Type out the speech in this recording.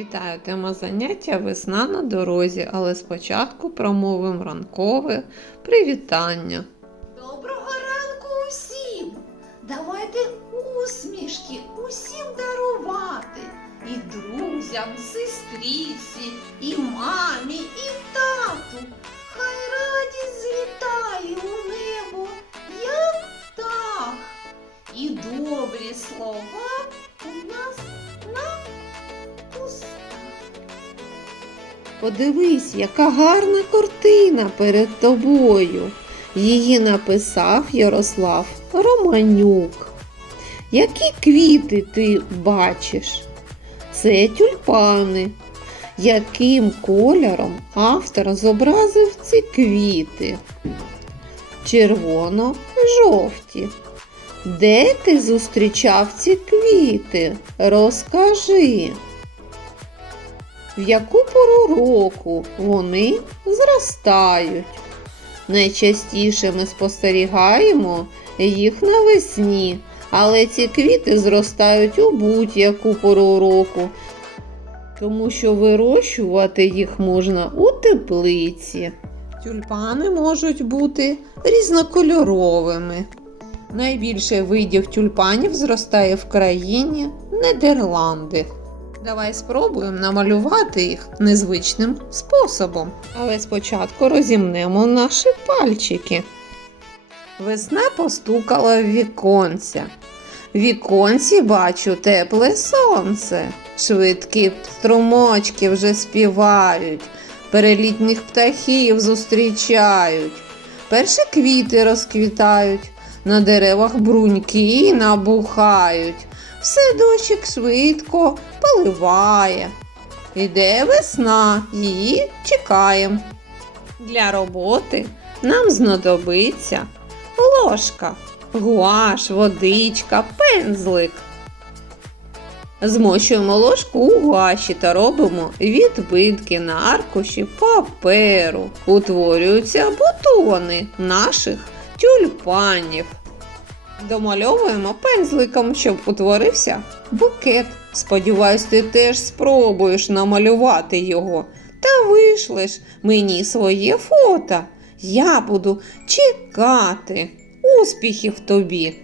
Вітаю, тема заняття весна на дорозі, але спочатку промовимо ранкове привітання. Доброго ранку усім! Давайте усмішки усім дарувати. І друзям, сестріці, і мамі, і тату. Хай радість злітає у небо, як птах. І добрі слова у нас Подивись, яка гарна картина перед тобою. Її написав Ярослав Романюк. Які квіти ти бачиш? Це тюльпани. Яким кольором автор зобразив ці квіти? Червоно-жовті. Де ти зустрічав ці квіти? Розкажи. В яку пору року вони зростають? Найчастіше ми спостерігаємо їх навесні, але ці квіти зростають у будь-яку пору року, тому що вирощувати їх можна у теплиці. Тюльпани можуть бути різнокольоровими. Найбільше видів тюльпанів зростає в країні Нідерланди. Давай спробуємо намалювати їх незвичним способом. Але спочатку розімнемо наші пальчики. Весна постукала в віконця. В віконці бачу тепле сонце. Швидкі струмочки вже співають, перелітніх птахів зустрічають. Перші квіти розквітають, на деревах бруньки набухають. Все дощик швидко поливає. Іде весна, її чекаємо. Для роботи нам знадобиться ложка, гуаш, водичка, пензлик. Змочуємо ложку у гуаші та робимо відбитки на аркуші паперу. Утворюються бутони наших тюльпанів. Домальовуємо пензликом, щоб утворився букет. Сподіваюсь, ти теж спробуєш намалювати його та вишлеш мені своє фото. Я буду чекати. Успіхів тобі!